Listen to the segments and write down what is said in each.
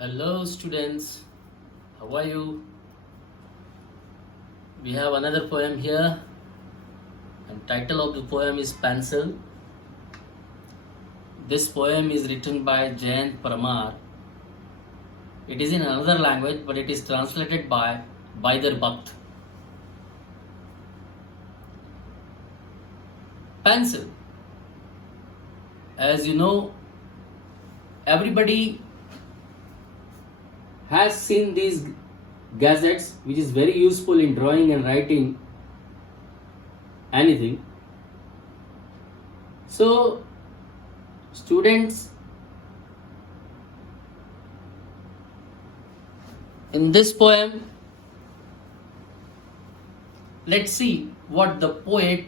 Hello, students. How are you? We have another poem here, and title of the poem is Pencil. This poem is written by Jayant Parmar. It is in another language, but it is translated by Baider Bhatt. Pencil. As you know, everybody has seen these gadgets, which is very useful in drawing and writing anything. So students, in this poem, let's see what the poet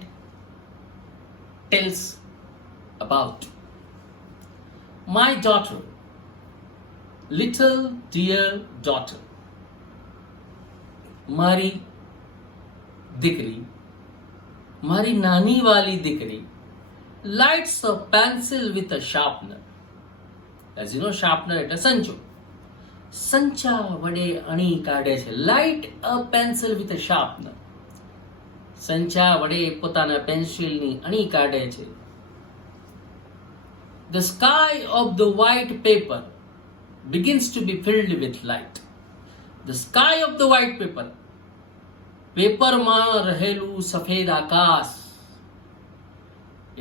tells about. My daughter, little dear daughter, મારી દીકરી, મારી નાની વાલી દીકરી, lights a pencil with a sharpener. As you know, sharpener એટલે સંચો. સંચા વડે અણી કાઢે છે. Light a pencil with a sharpener. સંચા વડે પોતાના પેન્સિલની અણી કાઢે છે. The sky of the white paper begins to be filled with light. The sky of the white paper, પેપરમાં રહેલું સફેદ આકાશ,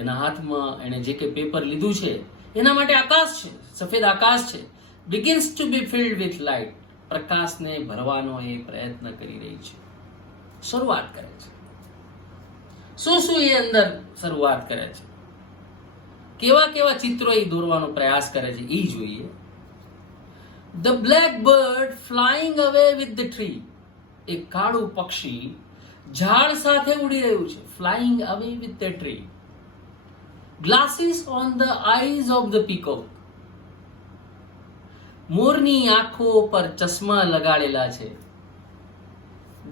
એના હાથમાં એને જે કે પેપર લીધું છે એના માટે આકાશ છે, સફેદ આકાશ છે. begins to be filled with light, પ્રકાશને ભરવાનો એ પ્રયત્ન કરી રહી છે. શરૂઆત કરે છે. શું એ અંદર શરૂઆત કરે છે, કેવા કેવા ચિત્રો એ દોરવાનો પ્રયાસ કરે છે એ જોઈએ. The blackbird flying away with the tree. એક કાળું પક્ષી ઝાડ સાથે ઉડી રહ્યું છે. Flying away with the tree. Glasses on the eyes of the peacock. મોરની આંખો પર ચશ્મા લગાડેલા છે.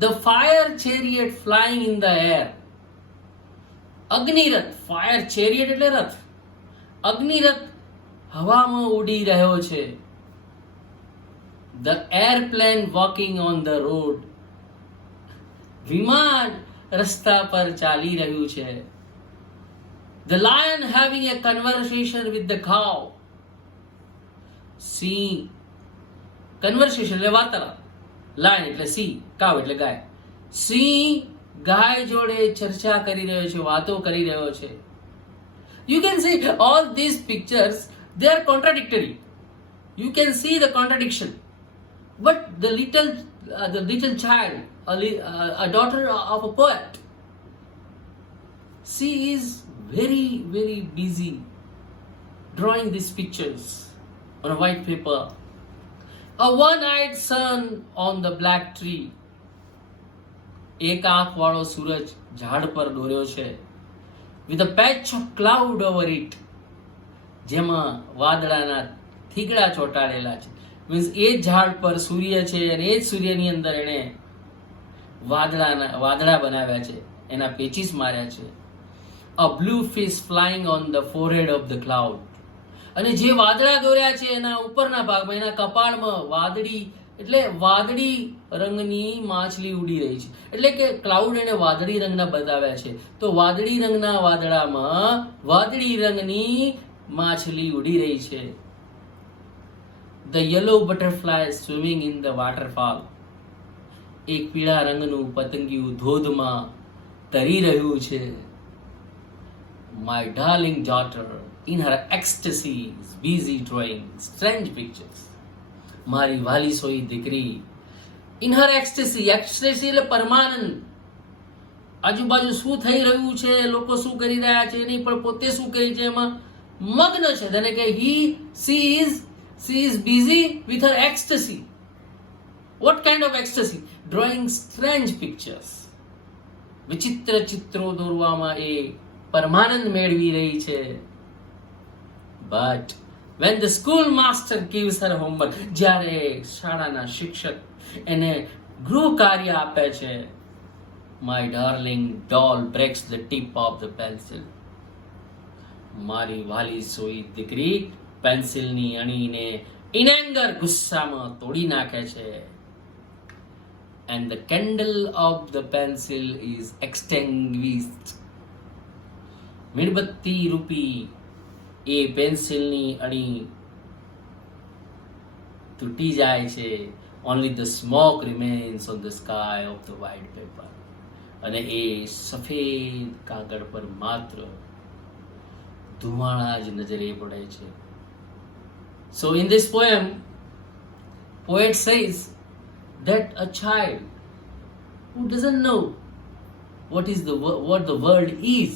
The fire chariot flying in the air. અગ્નિરથ, fire chariot એટલે રથ. અગ્નિરથ હવામાં ઉડી રહ્યો છે. The airplane walking on the road. વિમાન રસ્તા પર ચાલી રહ્યું છે. The lion having a conversation with the cow. Singh, conversation એટલે વાર્તાલાપ. lion એટલે સિંહ, cow એટલે ગાય. સિંહ ગાય જોડે ચર્ચા કરી રહ્યો છે, વાતો કરી રહ્યો છે. You can see all these pictures, they are contradictory. You can see the contradiction. But the little child, a daughter of a poet, she is very, very busy drawing these pictures on a white paper. A one-eyed sun on the black tree. એક આંખ વાળો સૂરજ ઝાડ પર દોર્યો છે. With a patch of cloud over it. જેમાં વાદળાના થીગડા ચોંટાડેલા છે. Means એ જ ઝાડ પર સૂર્ય છે અને એ જ સૂર્યની અંદર એણે વાદળા બનાવ્યા છે, એના પેચીસ માર્યા છે. A blue fish flying on the forehead of the cloud. અને જે વાદળા દોર્યા છે એના ઉપરના ભાગમાં, એના કપાળમાં વાદળી એટલે વાદળી રંગની માછલી ઉડી રહી છે. એટલે કે ક્લાઉડ એને વાદળી રંગના બતાવ્યા છે, તો વાદળી રંગના વાદળામાં વાદળી રંગની માછલી ઉડી રહી છે. The yellow butterfly swimming in the waterfall. એક પીળા રંગનું પતંગિયું ધોધમાં તરી રહ્યું છે. My darling daughter in her ecstasy is busy drawing strange pictures. મારી વાલી સોઈ દીકરી in her ecstasy, ecstasy એટલે પરમાનંદ. આજુબાજુ શું થઈ રહ્યું છે, લોકો શું કરી રહ્યા છે નહીં, પણ પોતે શું કરી છે એમાં મગ્ન છે. તેને કે she is busy with her ecstasy. What kind of ecstasy? Drawing strange pictures. વિચિત્ર ચિત્રો દોરવામાં એ પરમાનંદ મેળવી રહી છે. But when the school master gives her homework, જ્યારે શાળાના શિક્ષક એને ગૃહ કાર્ય આપે છે, my darling doll breaks the tip of the pencil. મારી વાલી સોઈ દીકરી પેન્સિલની અણીને ઇન એંગર, ગુસ્સામાં તોડી નાખે છે. And the candle of the pencil is extinguished. મીણબત્તી રૂપી એ પેન્સિલની અણી તૂટી જાય છે. Only the smoke remains on the sky of the white paper. અને એ સફેદ કાગળ પર માત્ર ધુમાડા જ નજરે પડે છે. So in this poem, poet says that a child who doesn't know what the world is,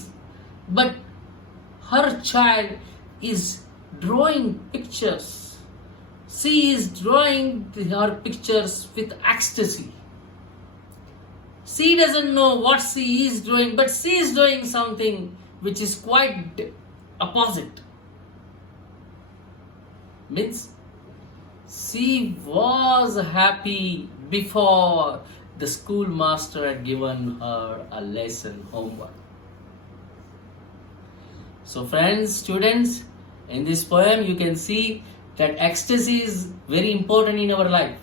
but her child is drawing pictures. She is drawing her pictures with ecstasy. She doesn't know what she is doing, but she is doing something which is quite opposite. Means she was happy before the schoolmaster had given her a lesson, homework. So friends, students, in this poem you can see that ecstasy is very important in our life.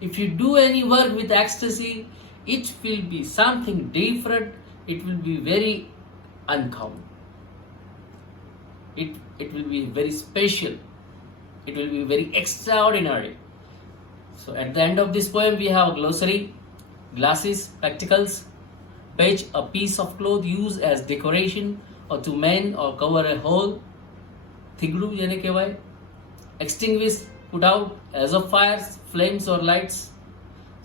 If you do any work with ecstasy, it will be something different. It will be very uncommon. It will be very special. It will be very extraordinary. So at the end of this poem we have a glossary, glasses, spectacles, page, a piece of cloth used as decoration or to mend or cover a hole, thiglu jene kehvaye, extinguish, put out as of fires, flames or lights.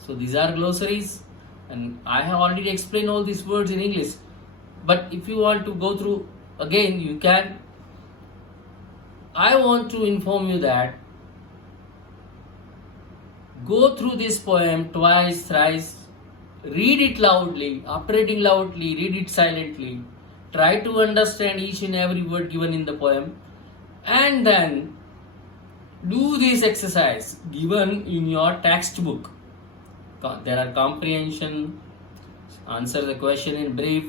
So these are glossaries, and I have already explained all these words in English, but if you want to go through again you can. I want to inform you that go through this poem twice, thrice, read it loudly. After reading loudly, read it silently. Try to understand each and every word given in the poem, and then do this exercise given in your textbook. There are comprehension, answer the question in brief,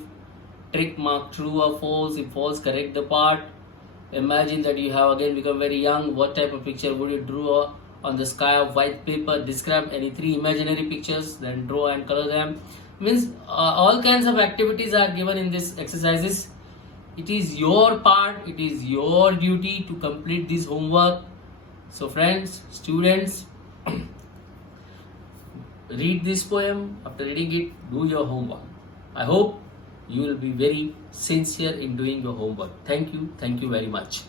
trick mark true or false. If false, correct the part. Imagine that you have again become very young. What type of picture would you draw on the sky of white paper? Describe any 3 imaginary pictures, then draw and color them. Means all kinds of activities are given in these exercises. It is your part, it is your duty to complete this homework. So friends, students, read this poem. After reading it, do your homework. I hope you will be very sincere in doing your homework. Thank you very much.